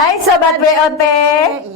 Hai Sobat WOT.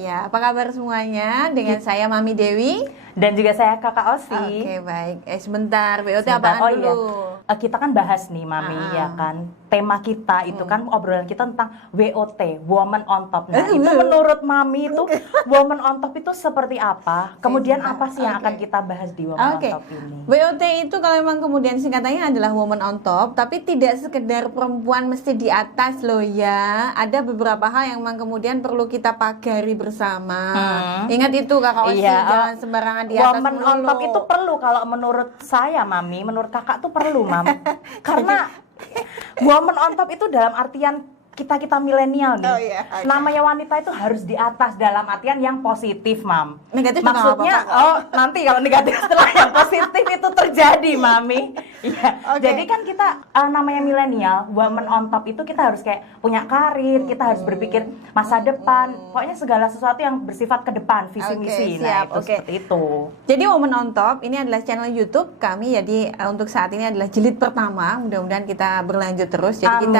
Iya, apa kabar semuanya? Dengan saya Mami Dewi dan juga saya Kakak Osi. Oke, baik. Sebentar, WOT Sebentar. apaan Iya. dulu? Kita kan bahas nih Mami, ya kan. Tema kita itu kan obrolan kita tentang WOT, Woman on Top. Nah, itu menurut Mami itu Woman on Top itu seperti apa? Kemudian apa sih yang akan kita bahas di Woman on Top ini? WOT itu kalau memang kemudian singkatannya adalah Woman on Top, tapi tidak sekedar perempuan mesti di atas loh ya. Ada beberapa hal yang memang kemudian perlu kita pagari bersama. Ingat itu Kakak Osi, jangan sembarangan di atas Woman on Top itu perlu kalau menurut saya Mami, menurut Kakak tuh perlu Mam. Karena Woman on Top itu dalam artian kita milenial nih. Namanya wanita itu harus di atas dalam artian yang positif, Mam. Negatif maksudnya nanti kalau negatif setelah yang positif itu terjadi, Mami. Iya. Jadi kan kita namanya milenial, woman on top itu kita harus kayak punya karir, kita harus berpikir masa depan, pokoknya segala sesuatu yang bersifat ke depan, visi misi. Nah, itu seperti itu. Jadi Woman on Top ini adalah channel YouTube kami. Jadi untuk saat ini adalah jilid pertama. Mudah-mudahan kita berlanjut terus. Jadi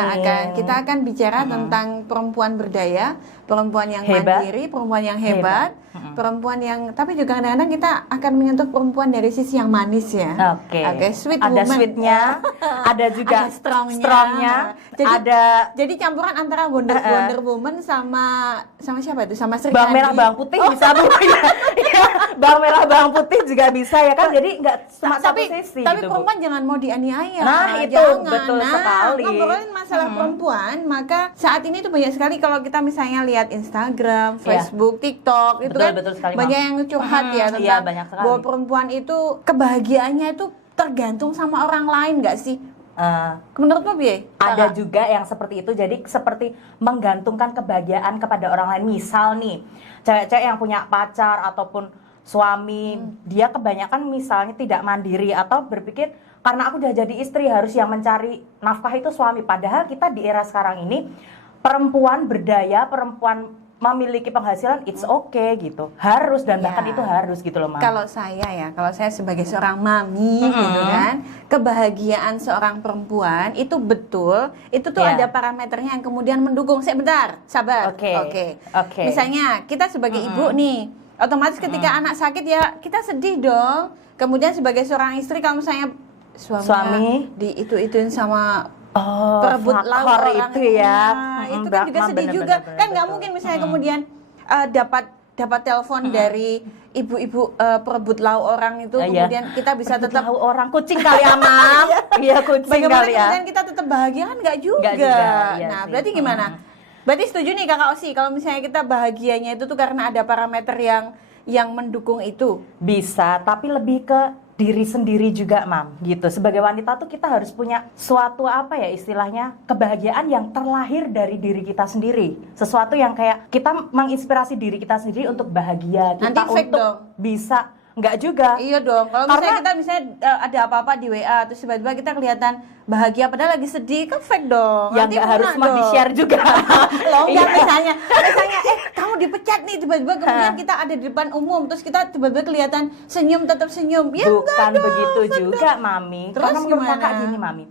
kita akan bicara tentang perempuan berdaya, perempuan yang mandiri, perempuan yang hebat, perempuan yang, tapi juga kadang-kadang kita akan menyentuh perempuan dari sisi yang manis ya. Oke, sweet ada woman. Sweetnya, ada juga ada strongnya. Jadi campuran antara Wonder Woman sama siapa itu? Sama Sri Bawang merah bawang putih bisa Bu. Bawang merah bawang putih juga bisa ya kan. Jadi enggak cuma satu sisi tapi gitu, perempuan jangan mau dianiaya. Nah, itu betul sekali. Ngobrolin masalah perempuan, maka saat ini tuh banyak sekali kalau kita misalnya lihat Instagram, Facebook, TikTok, itu kan banyak yang curhat ya tentang bahwa perempuan itu kebahagiaannya itu tergantung sama orang lain nggak sih? Menurutmu Bi? Ada juga yang seperti itu, jadi seperti menggantungkan kebahagiaan kepada orang lain. Misal nih, cewek-cewek yang punya pacar ataupun suami, dia kebanyakan misalnya tidak mandiri atau berpikir karena aku udah jadi istri harus yang mencari nafkah itu suami. Padahal kita di era sekarang ini perempuan berdaya, perempuan memiliki penghasilan, it's okay gitu, harus dan bahkan itu harus gitu loh, Mam. Kalau saya sebagai seorang mami gitu kan, kebahagiaan seorang perempuan itu betul, itu tuh ada parameternya yang kemudian mendukung. Sebentar, sabar. Oke. Misalnya kita sebagai ibu nih, otomatis ketika anak sakit ya kita sedih dong. Kemudian sebagai seorang istri kalau misalnya suami itu-ituin sama perebut lauk orang itu ya, itu kan juga sedih juga. Kan nggak mungkin misalnya kemudian dapat telepon dari ibu-ibu perebut lauk orang itu, kemudian kita bisa tetap orang kucing kali ya, Mam. Iya, kucing kali ya. Kemudian kita tetap bahagia kan nggak juga. Nah, berarti gimana? Berarti setuju nih Kakak Osi kalau misalnya kita bahagianya itu tuh karena ada parameter yang mendukung itu? Bisa, tapi lebih ke diri sendiri juga, Mam, gitu. Sebagai wanita tuh kita harus punya suatu istilahnya kebahagiaan yang terlahir dari diri kita sendiri. Sesuatu yang kayak kita menginspirasi diri kita sendiri untuk bahagia. Kita nanti fake untuk dong. Bisa. Enggak juga. Iya dong. Kalau misalnya ada apa-apa di WA terus tiba-tiba kita kelihatan bahagia padahal lagi sedih, kan fake dong. Ya nggak harus semua di-share juga. Loh, enggak misalnya kamu dipecat nih, tiba-tiba kemudian kita ada di depan umum terus kita tiba-tiba kelihatan senyum, tetap senyum. Ya bukan begitu juga, Mami. Terus karena menurut Kakak gini, Mami.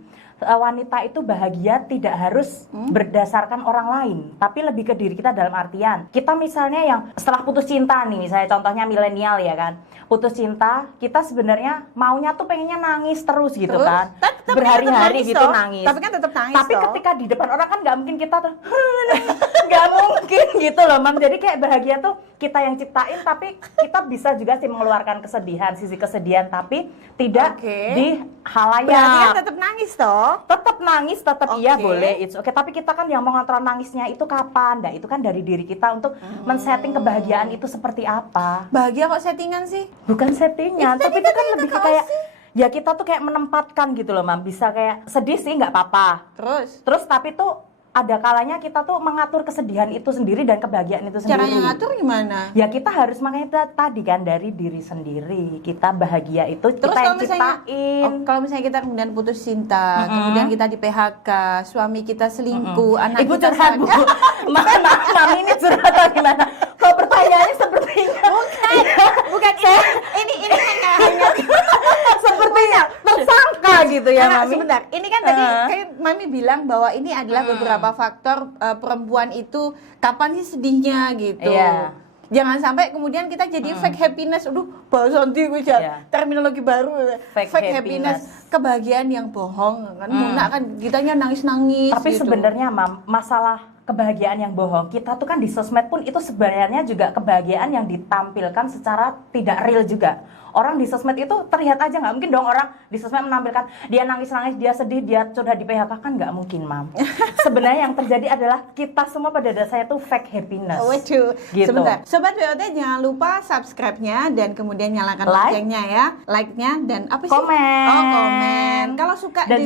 Wanita itu bahagia tidak harus berdasarkan orang lain, tapi lebih ke diri kita dalam artian kita misalnya yang setelah putus cinta nih, misalnya contohnya milenial ya kan, putus cinta, kita sebenarnya maunya tuh pengennya nangis terus gitu kan, berhari-hari gitu nangis. Tapi kan tetap nangis. Tapi ketika di depan orang kan nggak mungkin kita tuh nggak mungkin gitu loh, Mam. Jadi kayak bahagia tuh kita yang ciptain, tapi kita bisa juga sih mengeluarkan kesedihan, sisi kesedihan, tapi tidak di halayak. Berarti kan tetap nangis toh? Tetap nangis, tetap iya boleh, it's okay. Tapi kita kan yang mau ngontrol nangisnya itu kapan? Nah itu kan dari diri kita untuk men-setting kebahagiaan itu seperti apa. Bahagia kok settingan sih? Bukan settingan, tapi itu kan lebih kayak ya kita tuh kayak menempatkan gitu loh, Mam. Bisa kayak sedih sih nggak apa-apa. Terus tapi tuh ada kalanya kita tuh mengatur kesedihan itu sendiri dan kebahagiaan itu sendiri. Caranya ngatur gimana? Ya kita harus, makanya tadi kan dari diri sendiri. Kita bahagia itu terus kita yang ciptain. Kalau misalnya kita kemudian putus cinta, kemudian kita di PHK, suami kita selingkuh, anak Ibu kita curhat, Bu. Mami ini curhat atau gimana? Kalau pertanyaannya sepertinya bukan ini hanya sepertinya tersangka gitu ya, Mami. Sebentar, ini kan tadi kayak Mami bilang bahwa ini adalah beberapa faktor perempuan itu kapan sih sedihnya gitu. Iya. Jangan sampai kemudian kita jadi fake happiness. Aduh, bahasa nanti gue terminologi baru. Fake happiness. Kebahagiaan yang bohong kan. Muna kan kitanya nangis-nangis. Tapi gitu. sebenarnya Mam, masalah kebahagiaan yang bohong, kita tuh kan di sosmed pun itu sebenarnya juga kebahagiaan yang ditampilkan secara tidak real juga. Orang di sosmed itu terlihat aja, nggak mungkin dong orang di sosmed menampilkan dia nangis-nangis, dia sedih, dia sudah di PHK, kan nggak mungkin, Mam. Sebenarnya yang terjadi adalah kita semua pada dasarnya tuh fake happiness. Waduh, gitu. Sebentar. Sobat BOT jangan lupa subscribe-nya dan kemudian nyalakan loncengnya ya. Like-nya dan apa sih? Komen. Oh, komen. Kalau suka dan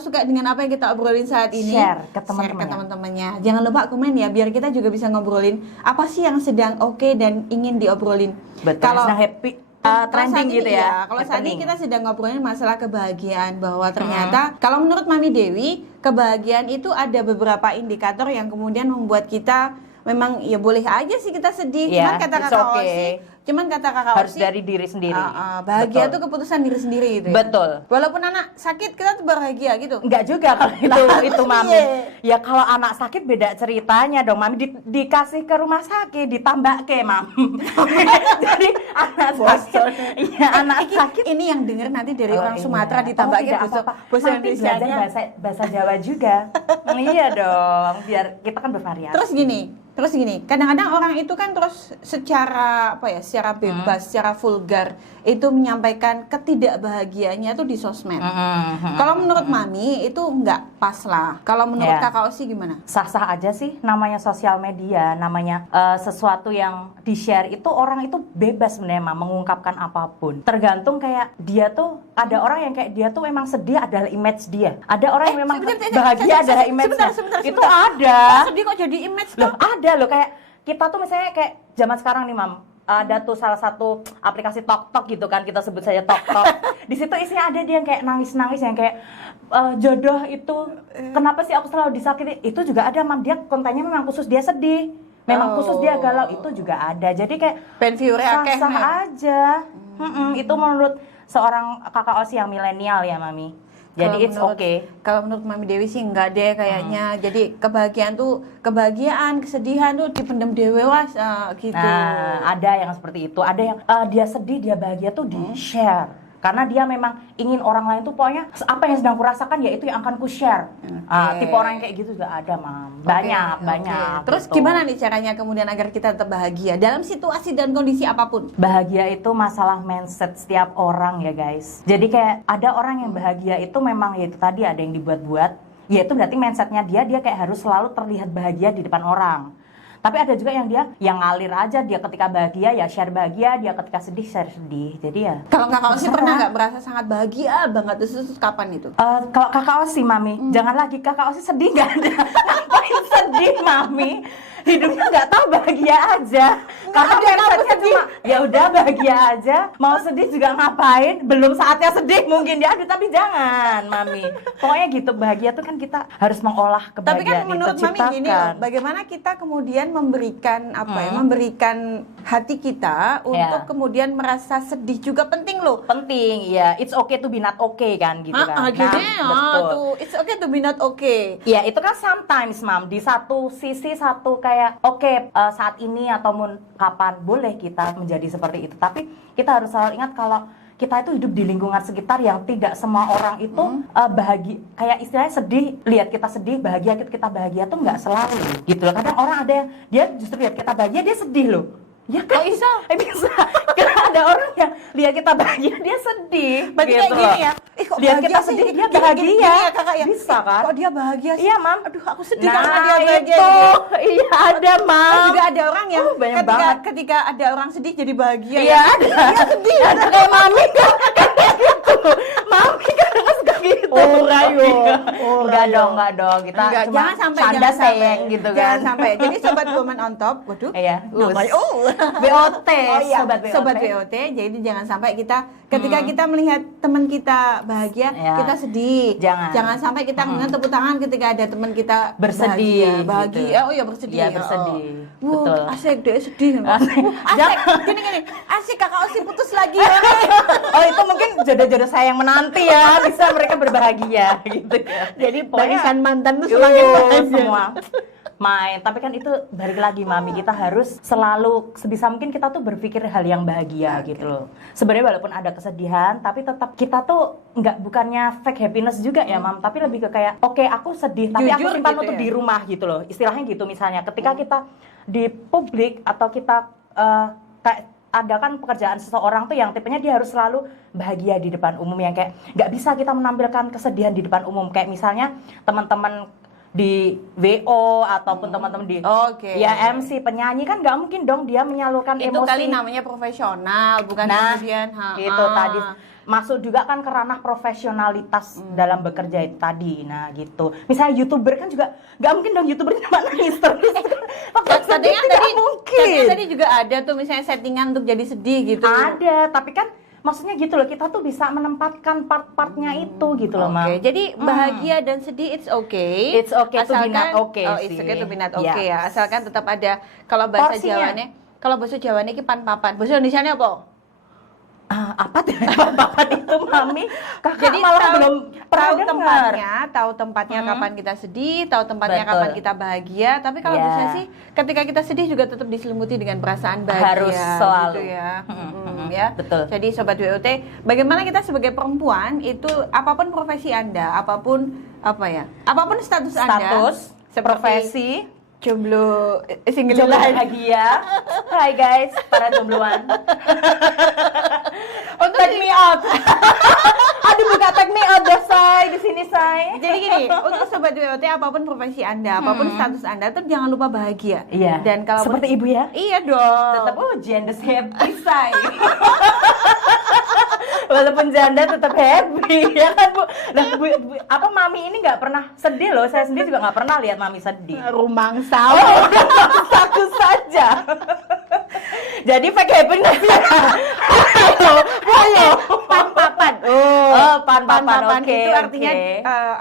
suka dengan apa yang kita obrolin saat ini, share ke teman-temannya. Jangan lupa komen ya biar kita juga bisa ngobrolin apa sih yang sedang oke dan ingin diobrolin. Betul. Kalau sedang happy trending gitu ya. Kalau saat ini kita sedang ngobrolin masalah kebahagiaan, bahwa ternyata kalau menurut Mami Dewi, kebahagiaan itu ada beberapa indikator yang kemudian membuat kita memang ya boleh aja sih kita sedih. Yeah, Cuman kata kakak harus Osi, dari diri sendiri. Bahagia itu keputusan diri sendiri gitu. Betul. Walaupun anak sakit kita tuh bahagia gitu. Enggak juga kalau itu Mami. Ya kalau anak sakit beda ceritanya dong, Mami. Dikasih ke rumah sakit, ditambah ke Mam. Jadi anak sakit. Iya, anak sakit. Ini yang denger nanti dari orang Sumatera ditambah ke bahasa Indonesia, bahasa Jawa juga. Iya dong, biar kita kan bervariasi. Terus gini, kadang-kadang orang itu kan terus secara secara bebas, secara vulgar itu menyampaikan ketidakbahagiaannya itu di sosmed. Kalau menurut Mami itu nggak pas lah. Kalau menurut Kakak Osi gimana? Sah-sah aja sih, namanya sosial media, namanya sesuatu yang di-share itu orang itu bebas sebenarnya mengungkapkan apapun. Tergantung kayak dia tuh, ada orang yang kayak dia tuh memang sedih adalah image dia. Ada orang yang memang bahagia adalah image dia. Itu ada. Sedih kok jadi image tuh? Loh, ada loh, kayak kita tuh misalnya kayak zaman sekarang nih Mam, ada tuh salah satu aplikasi TokTok gitu kan, kita sebut saja TokTok. Di situ isinya ada dia yang kayak nangis-nangis, yang kayak jodoh itu kenapa sih aku selalu disakiti. Itu juga ada Mam, dia kontennya memang khusus dia sedih, memang khusus dia galau, itu juga ada. Jadi kayak sah-sah aja. Itu menurut seorang kakak Osi yang milenial ya Mami. Jadi it's okay. Kalau menurut Mami Dewi sih enggak deh kayaknya. Jadi kebahagiaan, kesedihan tuh dipendam dewe gitu. Nah, ada yang seperti itu. Ada yang dia sedih, dia bahagia tuh di-share. Karena dia memang ingin orang lain tuh pokoknya apa yang sedang kurasakan ya itu yang akan ku share. Tipe orang yang kayak gitu juga ada, Mam. Banyak. Terus gitu. Gimana nih caranya kemudian agar kita tetap bahagia dalam situasi dan kondisi apapun? Bahagia itu masalah mindset setiap orang ya, guys. Jadi kayak ada orang yang bahagia itu memang ya itu tadi ada yang dibuat-buat. Ya itu berarti mindsetnya dia kayak harus selalu terlihat bahagia di depan orang. Tapi ada juga yang dia yang ngalir aja, dia ketika bahagia ya share bahagia, dia ketika sedih share sedih. Jadi ya. Kalau Kakak Osi pernah nggak merasa sangat bahagia banget itu kapan itu? Kalau Kakak Osi Mami, jangan lagi Kakak Osi sedih nggak ada. Ngapain sedih Mami? Hidupnya nggak tahu bahagia aja. Karena dia cuma ya udah bahagia aja. Mau sedih juga ngapain? Belum saatnya sedih mungkin dia. Aduh tapi jangan Mami. Pokoknya gitu, bahagia tuh kan kita harus mengolah kebahagiaan. Tapi kan menurut Mami gini loh, bagaimana kita kemudian memberikan memberikan hati kita untuk kemudian merasa sedih juga penting loh. Penting, ya. It's okay to be not okay kan gitu kan. Betul. It's okay to be not okay. Ya itu kan sometimes Mam, di satu sisi kayak saat ini ataupun kapan boleh kita menjadi seperti itu. Tapi kita harus selalu ingat kalau kita itu hidup di lingkungan sekitar yang tidak semua orang itu bahagia, kayak istilahnya sedih, lihat kita sedih, bahagia kita bahagia tuh nggak selalu gitu loh. Kadang orang ada yang dia justru lihat kita bahagia dia sedih loh. Ya kan bisa. Karena ada orang yang lihat kita bahagia dia sedih. Berarti gitu kayak gini ya. Kok lihat kita sedih dia bahagia. Gini ya, Kakak ya. Bisa kan? Kok dia bahagia sih? Iya, Mam. Aduh, aku sedih karena dia bahagia. Iya, ada, Mam. Juga ada orang yang ketika ada orang sedih jadi bahagia. Iya, ada. Dia sedih. Ada kayak Mami kan gitu. Mami kan suka gitu. Enggak dong. Kita jangan sampai canda sayang gitu kan. Jangan sampai. Jadi sobat Woman on Top, waduh. Iya. BOT, sobat BOT. Jadi jangan sampai kita ketika kita melihat teman kita bahagia, kita sedih. Jangan sampai kita kemudian tepuk tangan ketika ada teman kita bersedih. Bahagia. Oh iya bersedih. Iya, bersedih. Betul. Asik deh sedih. Asik. Gini. Asik Kakak Osi putus lagi. Oh itu mungkin jodoh-jodoh saya yang menanti ya, bisa mereka berbahagia bahagia gitu ya. Jadi Pokoknya- barisan mantan tuh semakin bahagia. semua main. Tapi kan itu balik lagi Mami, kita harus selalu sebisa mungkin kita tuh berpikir hal yang bahagia gitu loh. Sebenarnya walaupun ada kesedihan, tapi tetap kita tuh bukannya fake happiness juga ya Mam, tapi lebih ke kayak oke, aku sedih tapi aku Jujur simpan gitu untuk ya? di rumah gitu loh. Istilahnya gitu misalnya ketika kita di publik atau kita kayak ada kan pekerjaan seseorang tuh yang tipenya dia harus selalu bahagia di depan umum, yang kayak nggak bisa kita menampilkan kesedihan di depan umum, kayak misalnya teman-teman di WO ataupun teman-teman di Oke. ya MC penyanyi kan nggak mungkin dong dia menyalurkan Itu emosi. kali namanya profesional, bukan Nah, kemudian itu tadi masuk juga kan ke ranah profesionalitas dalam bekerja itu tadi. Nah gitu. Misalnya YouTuber kan juga nggak mungkin dong YouTuber cuma nangis terus. Tadinya Tidak mungkin. tadi juga ada tuh misalnya settingan untuk jadi sedih gitu. Ada, tapi kan maksudnya gitu loh, kita tuh bisa menempatkan part-partnya itu gitu loh, Mam. Oke, jadi bahagia dan sedih it's okay. It's okay to be not okay Oh, it's sih. okay to be not Yes. okay ya. Asalkan tetap ada kalau bahasa Porsinya. bahasa Jawane iki pan-papan. Bahasa Indonesianya apa? Apa tuh papan itu Mami? Kakak Jadi malah tahu- belum pernah tahu dengar. tahu tempatnya kapan kita sedih, tahu tempatnya Betul. kapan kita bahagia. Tapi kalau Ya. bisa sih, ketika kita sedih juga tetap diselimuti dengan perasaan bahagia. Harus selalu. gitu ya. Ya. Betul. Jadi sobat WOT, bagaimana kita sebagai perempuan itu apapun profesi Anda, apapun status Anda, Status, profesi, jomblo, single jomblo life. bahagia. Hai guys, para jombloan. Untuk Take me out. Aduh, buka take me out dah, say. Di sini, say. Jadi gini, untuk sobat WOT apapun profesi Anda, apapun status Anda, tetap jangan lupa bahagia. Iya. Dan kalau seperti ibu ya. Iya dong. Tetap gender happy, say. Walaupun janda tetap happy ya kan Bu. Nah, apa Mami ini nggak pernah sedih loh. Saya sendiri juga nggak pernah lihat Mami sedih. rumang Oh, sawo. aku saja. Jadi fake happiness ya. Ayo. Pan-papan. Pan-papan. Oke, itu artinya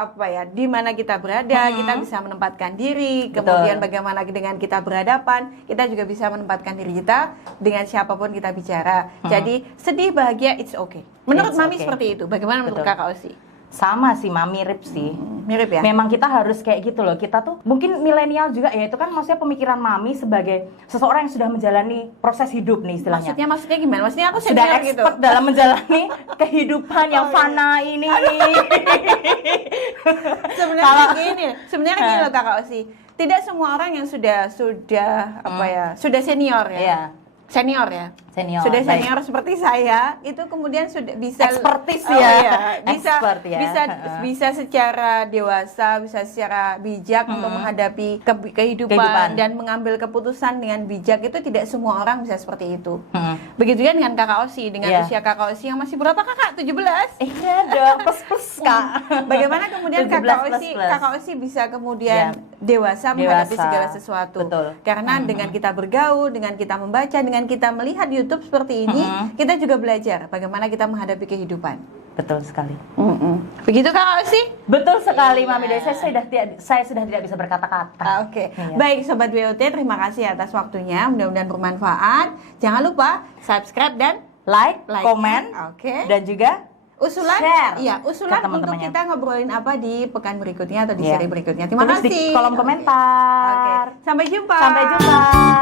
oke. di mana kita berada, kita bisa menempatkan diri. Kemudian bagaimana dengan kita berhadapan, kita juga bisa menempatkan diri kita dengan siapapun kita bicara. Jadi sedih, bahagia, it's okay. Menurut It's Mami okay. seperti itu. Bagaimana menurut Betul. Kakak Osi? Sama sih, Mami, mirip sih. Mirip ya? Memang kita harus kayak gitu loh. Kita tuh mungkin milenial juga ya, itu kan maksudnya pemikiran Mami sebagai seseorang yang sudah menjalani proses hidup nih istilahnya. Maksudnya gimana? Maksudnya aku Sudah senior gitu. expert dalam menjalani kehidupan yang iya. fana ini. Sebenarnya gini loh Kakak Osi. Tidak semua orang yang sudah senior ya. Iya. Senior ya. Senior. Sudah baik. senior seperti saya, itu kemudian sudah bisa Expertise Oh, ya. iya. Bisa Expert ya. bisa secara dewasa, bisa secara bijak untuk menghadapi Kehidupan. kehidupan dan mengambil keputusan dengan bijak. Itu tidak semua orang bisa seperti itu. Begitu juga dengan Kakak Osi, dengan Iya. usia Kakak Osi yang masih berapa Kakak? 17? Iya dong, plus Kak. Bagaimana kemudian 17 plus. Kakak Osi bisa kemudian dewasa menghadapi Dewasa. segala sesuatu. Betul. Karena dengan kita bergaul, dengan kita membaca, dengan kita melihat YouTube seperti ini, kita juga belajar bagaimana kita menghadapi kehidupan. Betul sekali. Begitu Kakak Osi? Betul sekali Mami Desi, saya sudah tidak bisa berkata-kata. Oke. Iya. Baik Sobat WOT, terima kasih atas waktunya. Mudah-mudahan bermanfaat. Jangan lupa subscribe dan Like, like. komen, Oke. dan juga Usulan, share iya, ke usulan untuk teman-temannya. kita ngobrolin apa di pekan berikutnya atau di Iya. seri berikutnya. Terima tulis kasih. di kolom Oke. komentar. Oke. Sampai jumpa. Sampai jumpa.